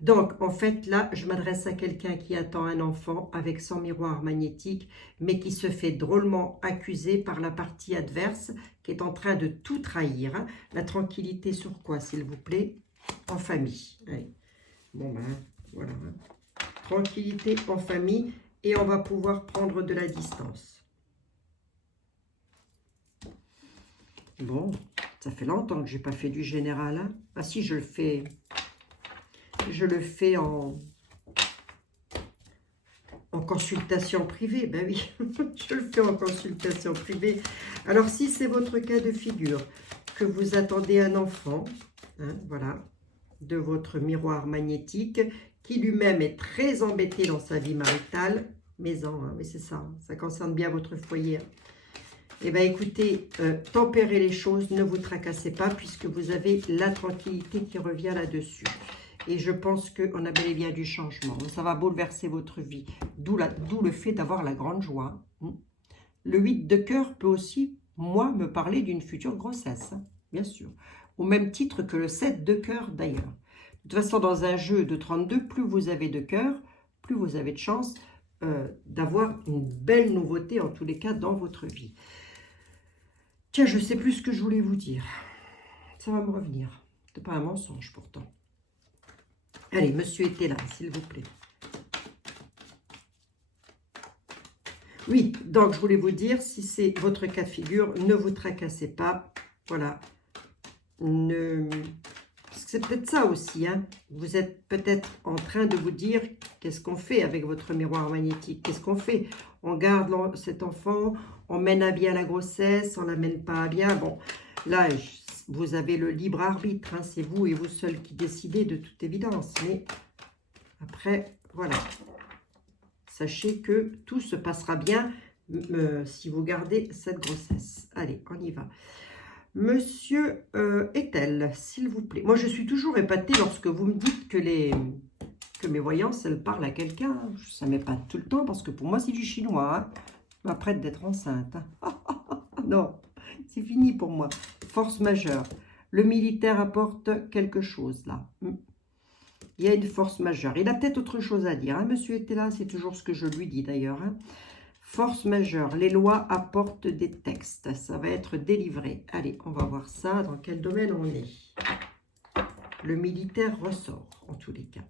Donc, en fait, là, je m'adresse à quelqu'un qui attend un enfant avec son miroir magnétique, mais qui se fait drôlement accuser par la partie adverse, qui est en train de tout trahir. Hein. La tranquillité sur quoi, s'il vous plaît? En famille. Allez. Bon, ben, voilà. Tranquillité en famille, et on va pouvoir prendre de la distance. Bon, ça fait longtemps que j'ai pas fait du général. Hein. Ah si, je le fais en consultation privée. Ben oui, je le fais en consultation privée. Alors, si c'est votre cas de figure, que vous attendez un enfant, hein, voilà, de votre miroir magnétique, qui lui-même est très embêté dans sa vie maritale, maison, hein, oui c'est ça, hein, ça concerne bien votre foyer. Eh bien écoutez, tempérez les choses, ne vous tracassez pas, puisque vous avez la tranquillité qui revient là-dessus. Et je pense qu'on a bel et bien du changement. Ça va bouleverser votre vie. D'où le fait d'avoir la grande joie. Le 8 de cœur peut aussi, moi, me parler d'une future grossesse. Hein, bien sûr. Au même titre que le 7 de cœur, d'ailleurs. De toute façon, dans un jeu de 32, plus vous avez de cœur, plus vous avez de chance d'avoir une belle nouveauté, en tous les cas, dans votre vie. Tiens, je ne sais plus ce que je voulais vous dire. Ça va me revenir. Ce n'est pas un mensonge, pourtant. Allez, monsieur était là, s'il vous plaît. Oui, donc je voulais vous dire, si c'est votre cas de figure, ne vous tracassez pas. Voilà. C'est peut-être ça aussi. Hein. Vous êtes peut-être en train de vous dire, qu'est-ce qu'on fait avec votre miroir magnétique? Qu'est-ce qu'on fait? On garde cet enfant, on mène à bien la grossesse, on ne la mène pas à bien. Bon, là, vous avez le libre arbitre. Hein. C'est vous et vous seul qui décidez de toute évidence. Mais après, voilà. Sachez que tout se passera bien si vous gardez cette grossesse. Allez, on y va. Monsieur Ethel, s'il vous plaît. Moi, je suis toujours épatée lorsque vous me dites que mes voyances, elles parlent à quelqu'un. Ça ne m'épate tout le temps parce que pour moi, c'est du chinois. Hein. Je m'apprête d'être enceinte. Hein. Non, c'est fini pour moi. Force majeure. Le militaire apporte quelque chose là. Il y a une force majeure. Il a peut-être autre chose à dire. Hein, monsieur était là, c'est toujours ce que je lui dis d'ailleurs. Hein. Force majeure. Les lois apportent des textes. Ça va être délivré. Allez, on va voir ça. Dans quel domaine on est? Le militaire ressort, en tous les cas.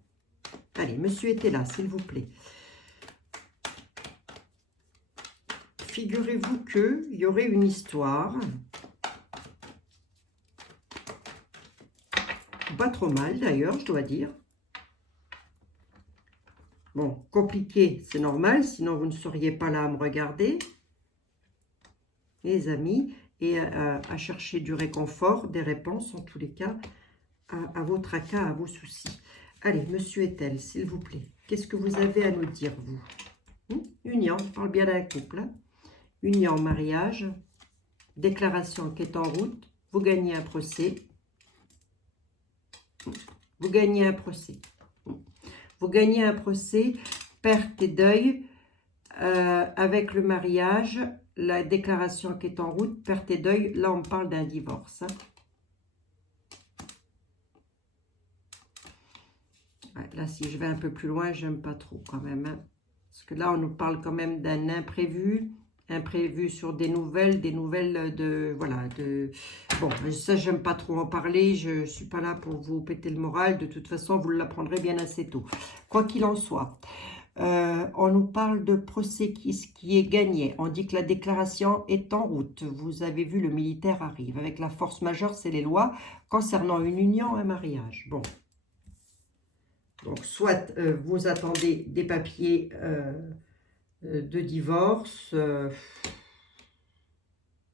Allez, monsieur était là, s'il vous plaît. Figurez-vous qu'il y aurait une histoire. Pas trop mal d'ailleurs, je dois dire. Bon, compliqué, c'est normal, sinon vous ne seriez pas là à me regarder, les amis, et à chercher du réconfort, des réponses en tous les cas, à vos tracas, à vos soucis. Allez, monsieur Ethel, s'il vous plaît, qu'est-ce que vous avez à nous dire, vous? Union, je parle bien d'un couple. Hein? Union, mariage, déclaration qui est en route, vous gagnez un procès. Vous gagnez un procès. Vous gagnez un procès, perte et deuil, avec le mariage, la déclaration qui est en route, perte et deuil, là on parle d'un divorce. Hein. Ouais, là si je vais un peu plus loin, j'aime pas trop quand même. Hein. Parce que là on nous parle quand même d'un imprévu sur des nouvelles de, voilà, bon, ça j'aime pas trop en parler, je suis pas là pour vous péter le moral, de toute façon vous l'apprendrez bien assez tôt. Quoi qu'il en soit, on nous parle de procès qui est gagné, on dit que la déclaration est en route, vous avez vu le militaire arrive, avec la force majeure c'est les lois concernant une union, un mariage, bon. Donc soit vous attendez des papiers de divorce,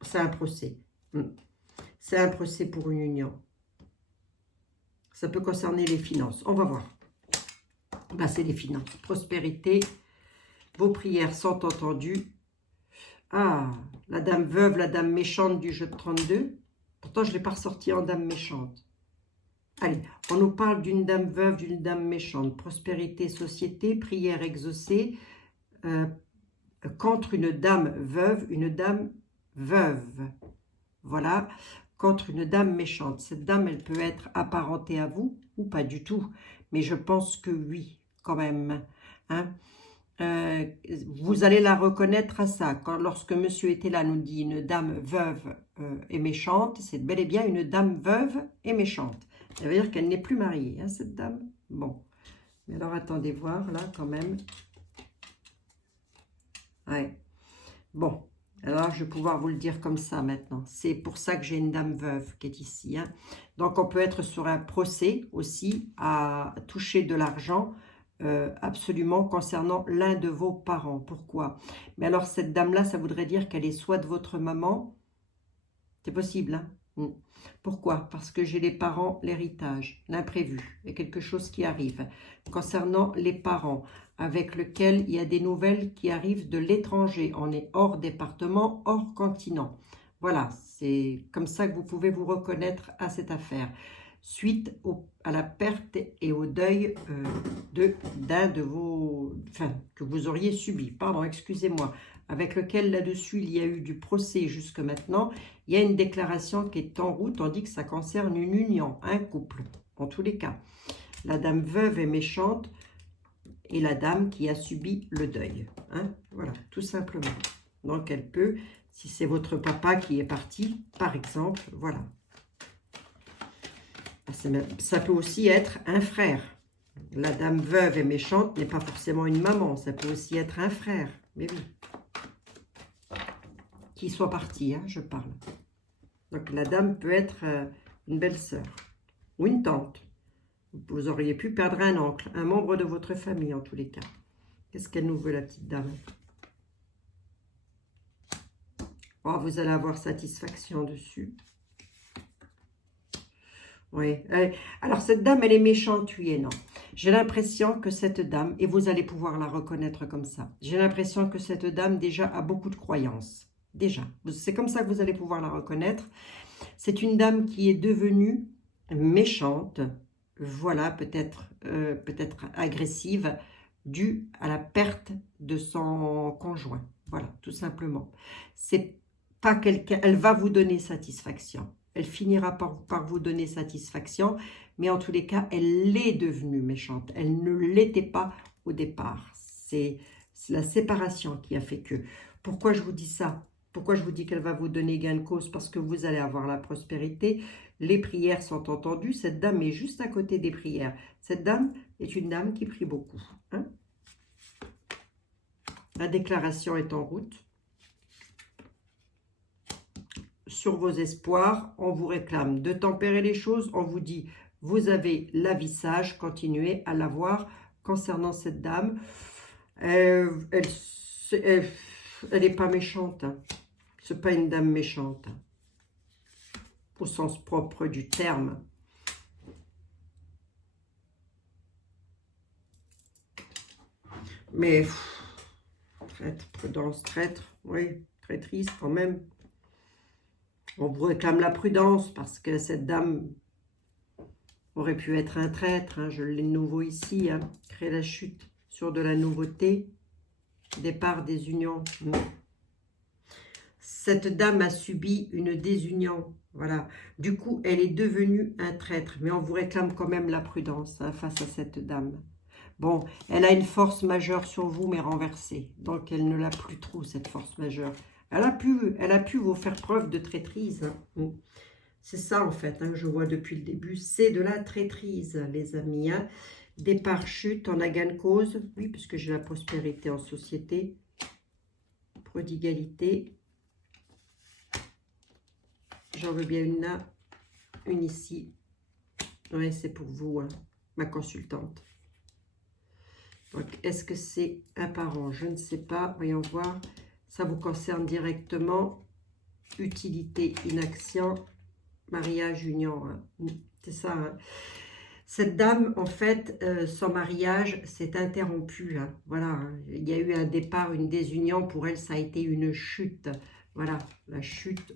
c'est un procès. C'est un procès pour une union. Ça peut concerner les finances. On va voir. Ben, c'est les finances. Prospérité. Vos prières sont entendues. Ah, la dame veuve, la dame méchante du jeu de 32. Pourtant, je ne l'ai pas ressorti en dame méchante. Allez, on nous parle d'une dame veuve, d'une dame méchante. Prospérité, société, prière exaucée. Contre une dame veuve. Voilà, contre une dame méchante. Cette dame, elle peut être apparentée à vous ou pas du tout. Mais je pense que oui, quand même. Hein. Vous allez la reconnaître à ça. Lorsque monsieur était là, nous dit une dame veuve et méchante, c'est bel et bien une dame veuve et méchante. Ça veut dire qu'elle n'est plus mariée, hein, cette dame. Bon. Mais alors, attendez voir, là, quand même. Ouais. Bon. Alors, je vais pouvoir vous le dire comme ça maintenant. C'est pour ça que j'ai une dame veuve qui est ici. Hein. Donc, on peut être sur un procès aussi à toucher de l'argent absolument concernant l'un de vos parents. Pourquoi? Mais alors, cette dame-là, ça voudrait dire qu'elle est soit de votre maman. C'est possible, hein? Pourquoi? Parce que j'ai les parents, l'héritage, l'imprévu, il y a quelque chose qui arrive. Concernant les parents, avec lequel il y a des nouvelles qui arrivent de l'étranger. On est hors département, hors continent. Voilà, c'est comme ça que vous pouvez vous reconnaître à cette affaire. Suite à la perte et au deuil d'un de vos... Enfin, que vous auriez subi, pardon, excusez-moi, avec lequel là-dessus il y a eu du procès jusque maintenant, il y a une déclaration qui est en route, on dit que ça concerne une union, un couple, en tous les cas. La dame veuve est méchante et la dame qui a subi le deuil. Hein? Voilà, tout simplement. Donc elle peut, si c'est votre papa qui est parti, par exemple, voilà. Ça peut aussi être un frère. La dame veuve et méchante n'est pas forcément une maman, ça peut aussi être un frère, mais oui. Qui soit parti, hein, je parle. Donc la dame peut être une belle-sœur ou une tante. Vous auriez pu perdre un oncle, un membre de votre famille en tous les cas. Qu'est-ce qu'elle nous veut, la petite dame? Oh, vous allez avoir satisfaction dessus. Oui. Alors, cette dame, elle est méchante, oui et non. J'ai l'impression que cette dame, et vous allez pouvoir la reconnaître comme ça, j'ai l'impression que cette dame, déjà, a beaucoup de croyances. Déjà. C'est comme ça que vous allez pouvoir la reconnaître. C'est une dame qui est devenue méchante, voilà, peut-être agressive, due à la perte de son conjoint. Voilà, tout simplement. C'est pas quelqu'un, elle va vous donner satisfaction. Elle finira par vous donner satisfaction, mais en tous les cas, elle est devenue méchante. Elle ne l'était pas au départ. C'est la séparation qui a fait que. Pourquoi je vous dis ça? Pourquoi je vous dis qu'elle va vous donner gain de cause? Parce que vous allez avoir la prospérité. Les prières sont entendues. Cette dame est juste à côté des prières. Cette dame est une dame qui prie beaucoup. Hein? La déclaration est en route. Sur vos espoirs, on vous réclame de tempérer les choses. On vous dit, vous avez la vie sage, continuez à l'avoir. Concernant cette dame, elle n'est pas méchante. Hein. Ce n'est pas une dame méchante. Au sens propre du terme. Mais, traître, prudence, traître, oui, traîtrise quand même. On vous réclame la prudence parce que cette dame aurait pu être un traître. Hein, je l'ai de nouveau ici. Hein, créer la chute sur de la nouveauté. Départ des unions. Cette dame a subi une désunion. Voilà. Du coup, elle est devenue un traître. Mais on vous réclame quand même la prudence hein, face à cette dame. Bon, elle a une force majeure sur vous, mais renversée. Donc, elle ne l'a plus trop, cette force majeure. Elle a pu vous faire preuve de traîtrise. Hein. C'est ça, en fait, hein, que je vois depuis le début. C'est de la traîtrise, les amis. Hein. Départ, chute, on a gain de cause. Oui, puisque j'ai la prospérité en société. Prodigalité. J'en veux bien une là, une ici. Oui, c'est pour vous, hein, ma consultante. Donc, est-ce que c'est un parent? Je ne sais pas. Voyons voir. Ça vous concerne directement. Utilité, inaction, mariage, union. Hein. C'est ça. Hein. Cette dame, en fait, son mariage s'est interrompu. Hein. Voilà, hein. Il y a eu un départ, une désunion. Pour elle, ça a été une chute. Voilà, la chute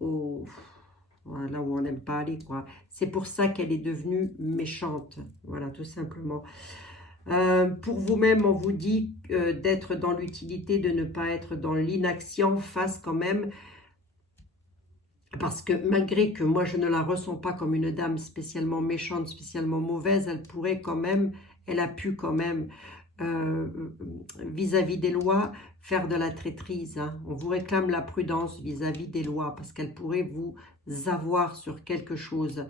voilà, où on n'aime pas aller, quoi. C'est pour ça qu'elle est devenue méchante. Voilà, tout simplement. Pour vous-même, on vous dit d'être dans l'utilité, de ne pas être dans l'inaction face quand même. Parce que malgré que moi, je ne la ressens pas comme une dame spécialement méchante, spécialement mauvaise, elle pourrait quand même, elle a pu quand même, vis-à-vis des lois, faire de la traîtrise. Hein. On vous réclame la prudence vis-à-vis des lois, parce qu'elle pourrait vous avoir sur quelque chose.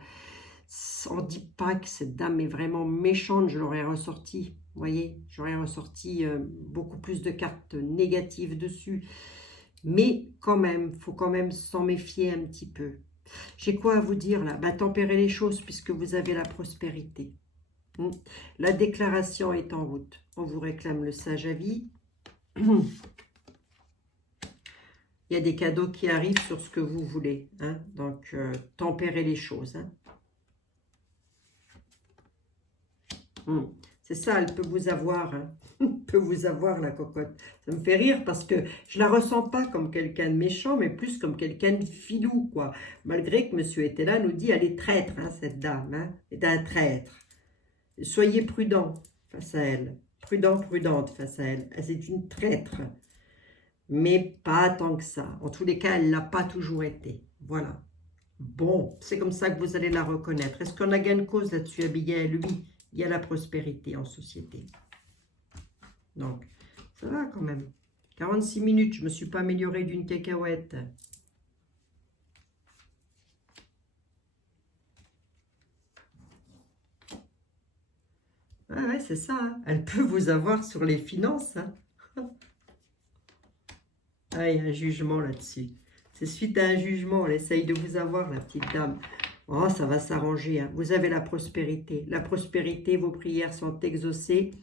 On ne dit pas que cette dame est vraiment méchante, je l'aurais ressorti, vous voyez, j'aurais ressorti beaucoup plus de cartes négatives dessus. Mais quand même, il faut quand même s'en méfier un petit peu. J'ai quoi à vous dire là? Tempérez les choses puisque vous avez la prospérité. La déclaration est en route. On vous réclame le sage avis. Il y a des cadeaux qui arrivent sur ce que vous voulez. Hein? Donc, tempérez les choses. Hein? C'est ça, elle peut vous avoir. Hein? Peut vous avoir, la cocotte. Ça me fait rire parce que je la ressens pas comme quelqu'un de méchant, mais plus comme quelqu'un de filou, quoi. Malgré que monsieur était là, nous dit, elle est traître, hein, cette dame. Hein, est un traître. Soyez prudent face à elle. Prudent, prudente face à elle. C'est une traître. Mais pas tant que ça. En tous les cas, elle ne l'a pas toujours été. Voilà. Bon, c'est comme ça que vous allez la reconnaître. Est-ce qu'on a gain de cause là-dessus, Abigail? Oui, il y a la prospérité en société. Donc, ça va quand même. 46 minutes, je ne me suis pas améliorée d'une cacahuète. Ouais, c'est ça. Hein. Elle peut vous avoir sur les finances. Hein. Ah, il y a un jugement là-dessus. C'est suite à un jugement. Elle essaye de vous avoir, la petite dame. Oh, ça va s'arranger. Hein. Vous avez la prospérité. La prospérité, vos prières sont exaucées.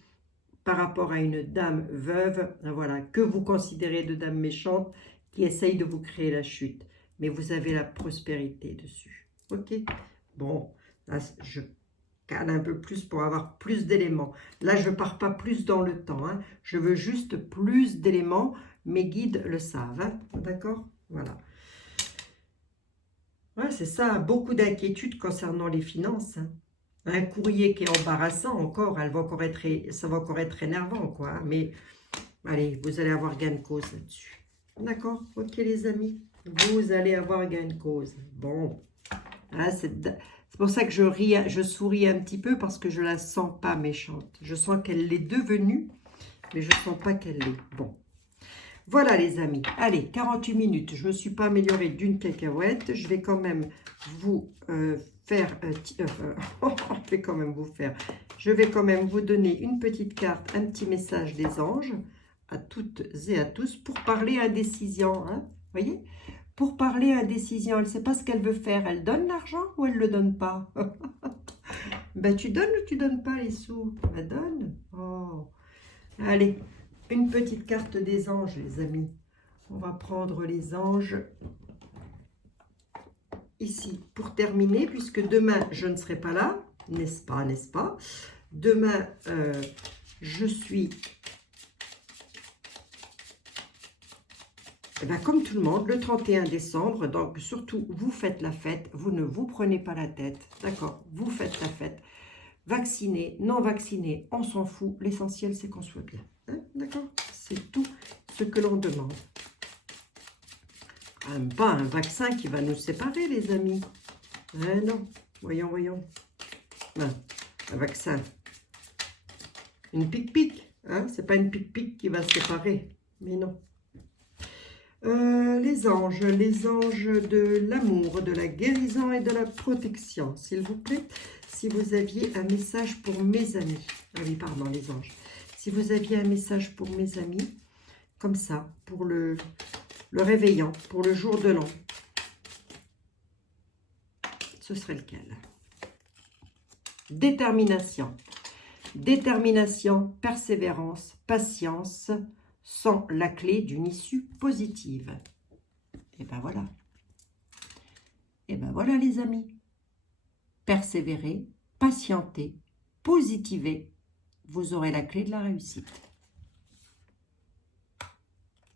Par rapport à une dame veuve, voilà, que vous considérez de dame méchante, qui essaye de vous créer la chute. Mais vous avez la prospérité dessus. Ok? Bon, là, je cale un peu plus pour avoir plus d'éléments. Là, je ne pars pas plus dans le temps. Hein. Je veux juste plus d'éléments. Mes guides le savent. Hein. D'accord? Voilà. Ouais, c'est ça. Beaucoup d'inquiétudes concernant les finances. Hein. Un courrier qui est embarrassant encore, ça va encore être énervant, quoi. Hein. Mais, allez, vous allez avoir gain de cause là-dessus. D'accord? Ok, les amis? Vous allez avoir gain de cause. Bon. Ah, c'est pour ça que je souris un petit peu, parce que je la sens pas méchante. Je sens qu'elle l'est devenue, mais je ne sens pas qu'elle l'est. Bon. Voilà, les amis. Allez, 48 minutes. Je ne me suis pas améliorée d'une cacahuète. Je vais quand même vous je vais quand même vous donner une petite carte, un petit message des anges à toutes et à tous pour parler indécision. Hein, voyez, pour parler indécision, elle ne sait pas ce qu'elle veut faire. Elle donne l'argent ou elle ne le donne pas? Ben, tu donnes ou tu donnes pas les sous? Ben, donne. Oh. Allez, une petite carte des anges, les amis. On va prendre les anges ici pour terminer, puisque demain, je ne serai pas là, n'est-ce pas, n'est-ce pas? Demain, je suis, comme tout le monde, le 31 décembre. Donc, surtout, vous faites la fête. Vous ne vous prenez pas la tête. D'accord? Vous faites la fête. Vacciné, non vacciné, on s'en fout. L'essentiel, c'est qu'on soit bien. Hein? D'accord? C'est tout ce que l'on demande. Pas un vaccin qui va nous séparer, les amis. Non, voyons, voyons. Un vaccin. Une pique-pique. Hein? C'est pas une pique-pique qui va séparer. Mais non. Les anges de l'amour, de la guérison et de la protection, s'il vous plaît. Si vous aviez un message pour mes amis. Ah oui, pardon, les anges. Si vous aviez un message pour mes amis, comme ça, pour le réveillant, pour le jour de l'an, ce serait lequel? Détermination. Détermination, persévérance, patience sont la clé d'une issue positive. Et ben voilà. Et ben voilà, les amis. Persévérer, patientez, positivez, vous aurez la clé de la réussite.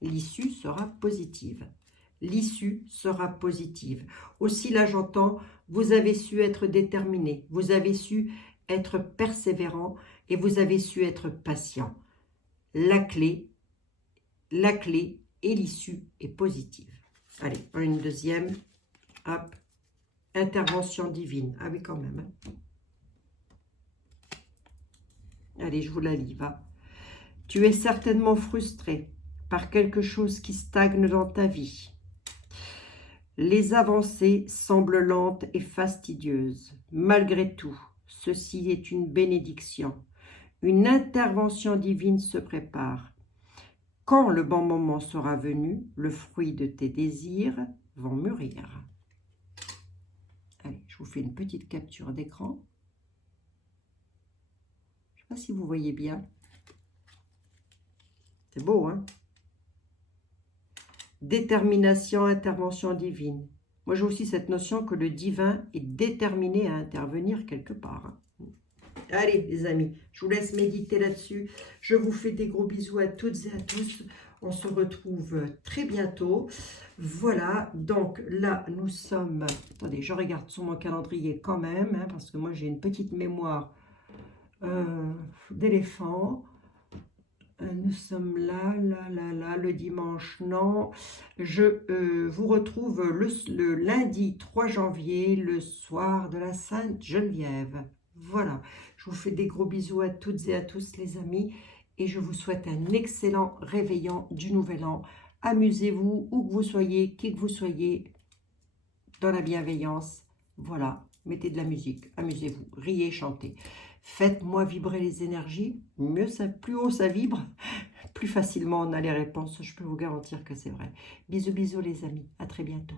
L'issue sera positive. L'issue sera positive. Aussi, là, j'entends, vous avez su être déterminé, vous avez su être persévérant et vous avez su être patient. La clé et l'issue est positive. Allez, une deuxième. Hop. Intervention divine. Ah oui, quand même. Hein. Allez, je vous la lis, va. Tu es certainement frustré par quelque chose qui stagne dans ta vie. Les avancées semblent lentes et fastidieuses. Malgré tout, ceci est une bénédiction. Une intervention divine se prépare. Quand le bon moment sera venu, le fruit de tes désirs vont mûrir. Allez, je vous fais une petite capture d'écran. Je ne sais pas si vous voyez bien. C'est beau, hein? Détermination, intervention divine. Moi, j'ai aussi cette notion que le divin est déterminé à intervenir quelque part. Allez, les amis, je vous laisse méditer là-dessus. Je vous fais des gros bisous à toutes et à tous. On se retrouve très bientôt. Voilà, donc là, nous sommes... Attendez, je regarde sur mon calendrier quand même, hein, parce que moi, j'ai une petite mémoire d'éléphant. Nous sommes là, le dimanche, non. Je vous retrouve le lundi 3 janvier, le soir de la Sainte Geneviève. Voilà, je vous fais des gros bisous à toutes et à tous les amis et je vous souhaite un excellent réveillon du Nouvel An. Amusez-vous, où que vous soyez, qui que vous soyez, dans la bienveillance. Voilà, mettez de la musique, amusez-vous, riez, chantez. Faites-moi vibrer les énergies, mieux ça, plus haut ça vibre, plus facilement on a les réponses, je peux vous garantir que c'est vrai. Bisous, bisous les amis, à très bientôt.